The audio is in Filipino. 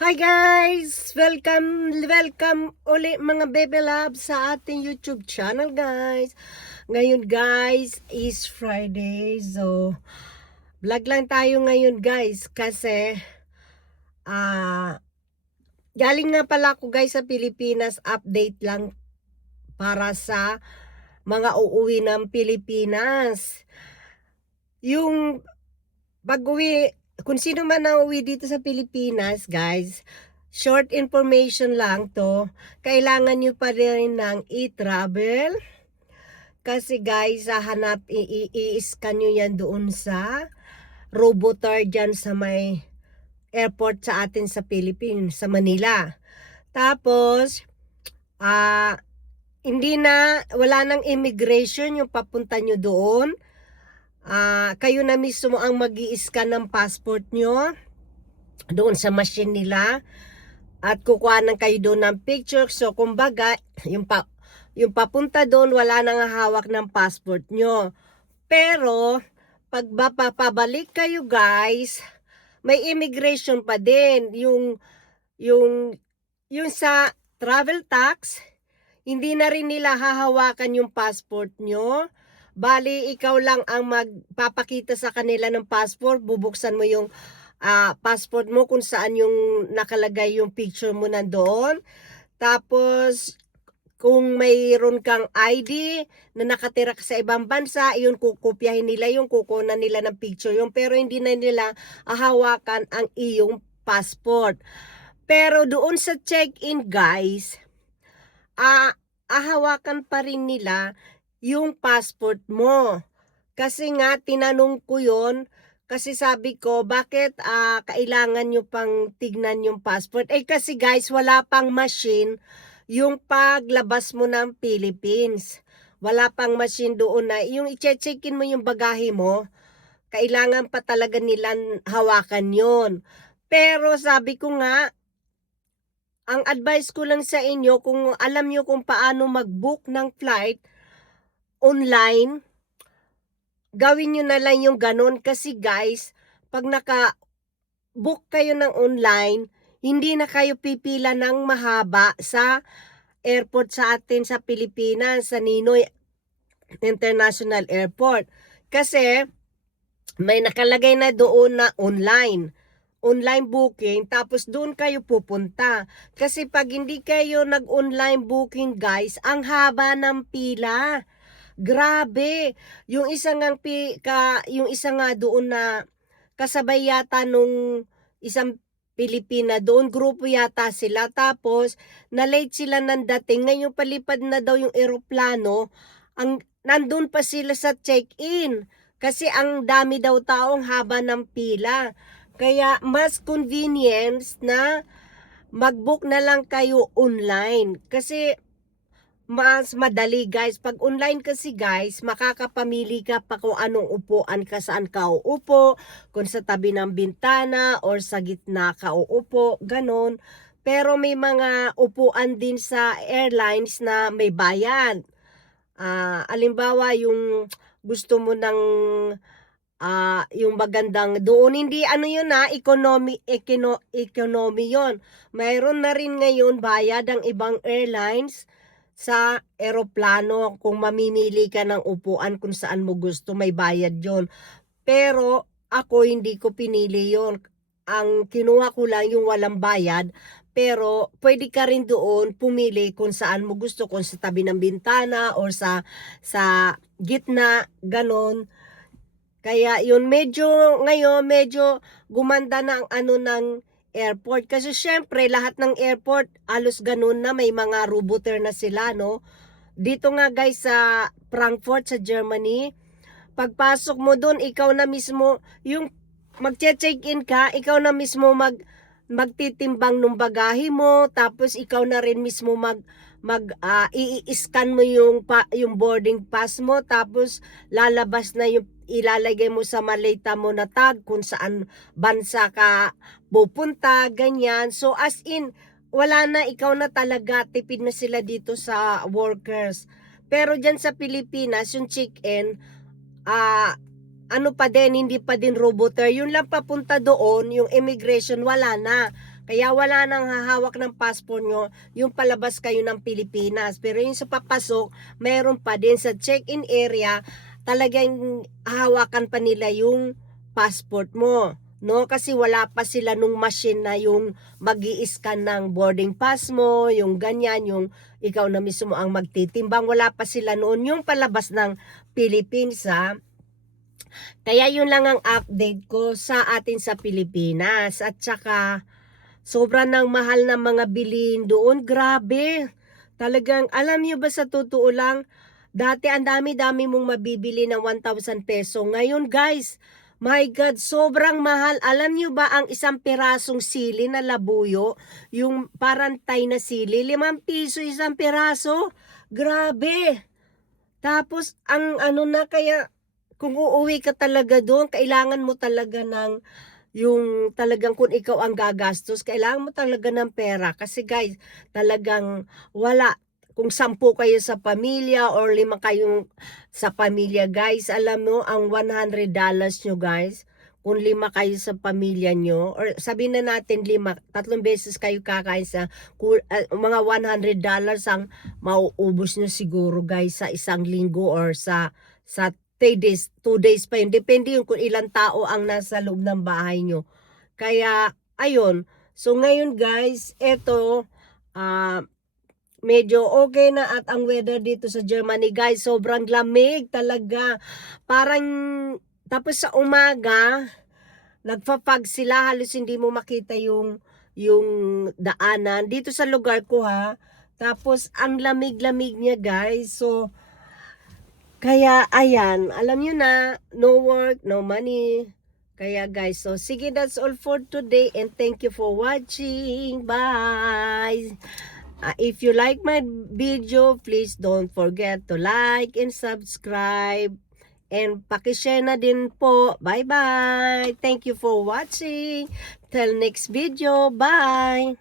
Hi guys! Welcome uli mga baby love sa ating YouTube channel guys. Ngayon guys is Friday. So, vlog lang tayo ngayon guys kasi galing nga pala ako guys sa Pilipinas. Update lang para sa mga uuwi ng Pilipinas. Yung pag-uwi, kung sino man na uwi dito sa Pilipinas, guys, short information lang to. Kailangan nyo pa rin ng e-travel. Kasi guys, hahanap, i-scan nyo yan doon sa Robotar dyan sa may airport sa atin sa Philippines, sa Manila. Tapos, wala nang immigration yung papunta nyo doon. Kayo na mismo ang mag-i-scan ng passport nyo doon sa machine nila at kukuha ng kayo doon ng picture. So kumbaga yung papunta doon wala nang hawak ng passport nyo. Pero pag pabalik kayo guys, may immigration pa din. Yung sa travel tax, hindi na rin nila hahawakan yung passport nyo. Bali, ikaw lang ang magpapakita sa kanila ng passport. Bubuksan mo yung passport mo kung saan yung nakalagay yung picture mo nandoon. Tapos, kung mayroon kang ID na nakatira sa ibang bansa, yun kukopyahin nila yung kukunan nila ng picture yung pero hindi na nila hahawakan ang iyong passport. Pero doon sa check-in guys, hahawakan pa rin nila yung passport mo. Kasi nga tinanong ko yon kasi sabi ko bakit kailangan nyo pang tignan yung passport. Kasi guys wala pang machine yung paglabas mo ng Philippines. Wala pang machine doon na yung i-check-in mo yung bagahe mo. Kailangan pa talaga nilang hawakan yon. Pero sabi ko nga, ang advice ko lang sa inyo, kung alam nyo kung paano mag-book ng flight online, gawin nyo na lang yung ganun. Kasi guys, pag naka-book kayo ng online, hindi na kayo pipila ng mahaba sa airport sa atin sa Pilipinas, sa Ninoy International Airport. Kasi may nakalagay na doon na online booking, tapos doon kayo pupunta. Kasi pag hindi kayo nag-online booking guys, ang haba ng pila. Grabe. Yung isa nga doon na kasabay yata nung isang Pilipina doon, grupo yata sila. Tapos na-late sila ng dating. Ngayon palipad na daw yung eroplano. Nandun pa sila sa check-in. Kasi ang dami daw taong haba ng pila. Kaya mas convenience na mag-book na lang kayo online. Kasi mas madali guys. Pag online kasi guys, makakapamili ka pa kung anong upuan ka, saan ka uupo, kung sa tabi ng bintana or sa gitna ka uupo, ganon. Pero may mga upuan din sa airlines na may bayad. Alimbawa yung gusto mo ng yung magandang doon, hindi ano yun economy yun. Mayroon na rin ngayon bayad ang ibang airlines sa eroplano. Kung mamimili ka ng upuan kung saan mo gusto, may bayad yon. Pero ako hindi ko pinili yon. Ang kinuha ko lang yung walang bayad. Pero pwede ka rin doon pumili kung saan mo gusto, kung sa tabi ng bintana or sa gitna, ganon. Kaya yun, ngayon medyo gumanda na ang ano ng airport. Kasi syempre lahat ng airport alos ganun na, may mga roboter na sila, no? Dito nga guys sa Frankfurt sa Germany, pagpasok mo doon, ikaw na mismo yung magche-check-in ka, ikaw na mismo magtitimbang ng bagahe mo, tapos ikaw na rin mismo i-scan mo yung boarding pass mo, tapos lalabas na yung ilalagay mo sa maleta mo na tag kung saan bansa ka pupunta, ganyan. So as in, wala na, ikaw na talaga, tipid na sila dito sa workers. Pero dyan sa Pilipinas, yung check-in, ano pa din, hindi pa din roboter. Yun lang papunta doon, yung immigration, wala na. Kaya wala nang hahawak ng passport nyo, yung palabas kayo ng Pilipinas. Pero yung sa papasok, mayroon pa din sa check-in area, talagang hahawakan pa nila yung passport mo. No, kasi wala pa sila nung machine na yung mag-i-scan ng boarding pass mo, yung ganyan, yung ikaw na mismo ang magtitimbang. Wala pa sila noon yung palabas ng Philippines, ha. Kaya yun lang ang update ko sa atin sa Pilipinas. At saka sobra ng mahal ng mga bilhin doon. Grabe. Talagang alam niyo ba, sa totoo lang, dati ang dami-dami mong mabibili ng 1,000 peso. Ngayon guys, my God, sobrang mahal. Alam niyo ba ang isang pirasong sili na labuyo, yung parantay na sili, 5 piso isang piraso? Grabe. Tapos ang ano na, kaya kung uuwi ka talaga doon, kailangan mo talaga ng yung talagang kung ikaw ang gagastos, kailangan mo talaga ng pera. Kasi guys, talagang wala. Kung 10 kayo sa pamilya or 5 kayong sa pamilya guys, alam mo, ang $100 nyo guys, kung 5 kayo sa pamilya nyo, or sabihin na natin 5, 3 beses kayo kakain sa mga $100 ang mauubos nyo siguro guys sa isang linggo or sa 3 days, 2 days pa yun. Depende yun kung ilang tao ang nasa loob ng bahay nyo. Kaya, ayun. So, ngayon guys, eto, medyo okay na at ang weather dito sa Germany guys, sobrang lamig talaga. Parang, tapos sa umaga, nagpa-fog sila, halos hindi mo makita yung daanan. Dito sa lugar ko ha, tapos ang lamig-lamig niya guys. So, kaya ayan, alam nyo na, no work, no money. Kaya guys, so sige, that's all for today and thank you for watching. Bye! If you like my video, please don't forget to like and subscribe. And pakishare na din po. Bye-bye! Thank you for watching. Till next video. Bye!